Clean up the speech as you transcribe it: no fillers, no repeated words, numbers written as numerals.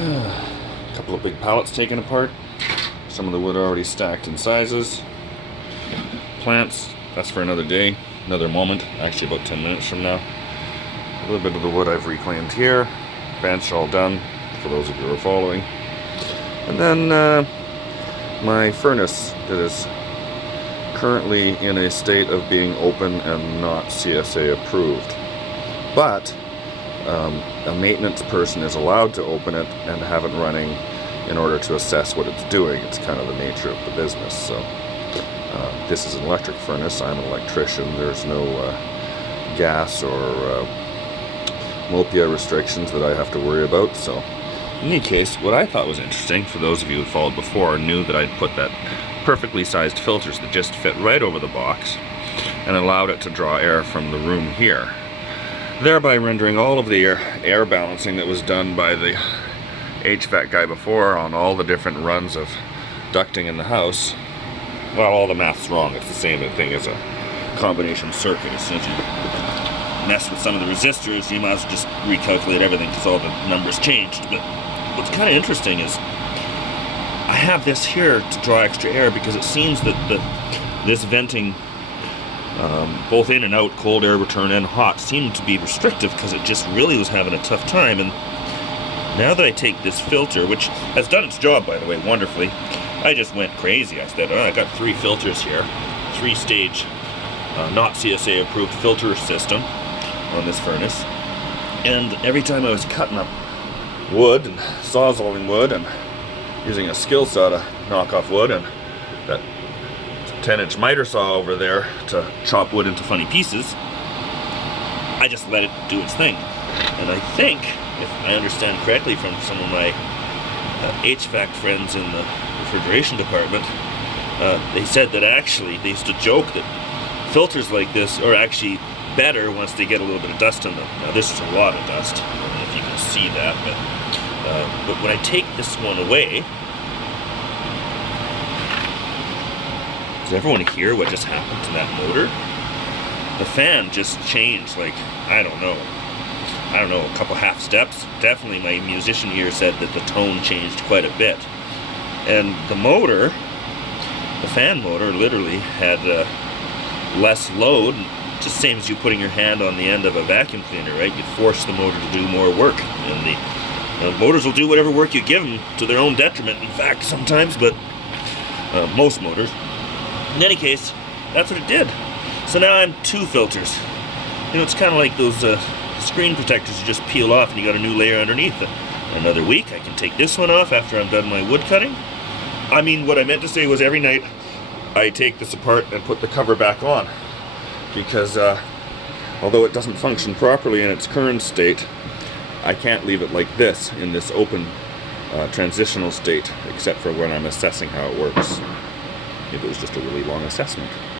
A couple of big pallets taken apart. Some of the wood already stacked in sizes. Plants, that's for another day, another moment, actually about 10 minutes from now. A little bit of the wood I've reclaimed here. Bench all done, for those of you who are following. And then my furnace that is currently in a state of being open and not CSA approved. But a maintenance person is allowed to open it and have it running in order to assess what it's doing. It's kind of the nature of the business. So this is an electric furnace. I'm an electrician. There's no gas or MOPIA restrictions that I have to worry about. So in any case, what I thought was interesting, for those of you who followed before, knew that I'd put that perfectly sized filters that just fit right over the box and allowed it to draw air from the room here, thereby rendering all of the air balancing that was done by the HVAC guy before on all the different runs of ducting in the house. Well, all the math's wrong. It's the same thing as a combination circuit. As soon as you mess with some of the resistors, you might as well just recalculate everything because all the numbers changed. But what's kind of interesting is I have this here to draw extra air because it seems that this venting, both in and out, cold air return and hot, seemed to be restrictive because it just really was having a tough time. And now that I take this filter, which has done its job, by the way, wonderfully, I just went crazy. I said, oh, I got 3 filters here, 3-stage, not CSA approved filter system on this furnace. And every time I was cutting up wood and sawzalling wood and using a skill saw to knock off wood and that 10-inch miter saw over there to chop wood into funny pieces, I just let it do its thing. And I think, if I understand correctly from some of my HVAC friends in the refrigeration department, they said that actually, they used to joke that filters like this are actually better once they get a little bit of dust in them. Now this is a lot of dust, I don't know if you can see that, but when I take this one away, does everyone hear what just happened to that motor? The fan just changed, like, I don't know, a couple half steps. Definitely my musician ear said that the tone changed quite a bit. And the motor, the fan motor, literally had less load, just same as you putting your hand on the end of a vacuum cleaner, right? You force the motor to do more work. And the motors will do whatever work you give them to their own detriment, in fact, sometimes, but most motors. In any case, that's what it did. So now I'm 2 filters. You know, it's kind of like those screen protectors you just peel off and you got a new layer underneath it. Another week, I can take this one off after I'm done my wood cutting. I mean, what I meant to say was every night I take this apart and put the cover back on. Because although it doesn't function properly in its current state, I can't leave it like this in this open transitional state, except for when I'm assessing how it works. It was just a really long assessment.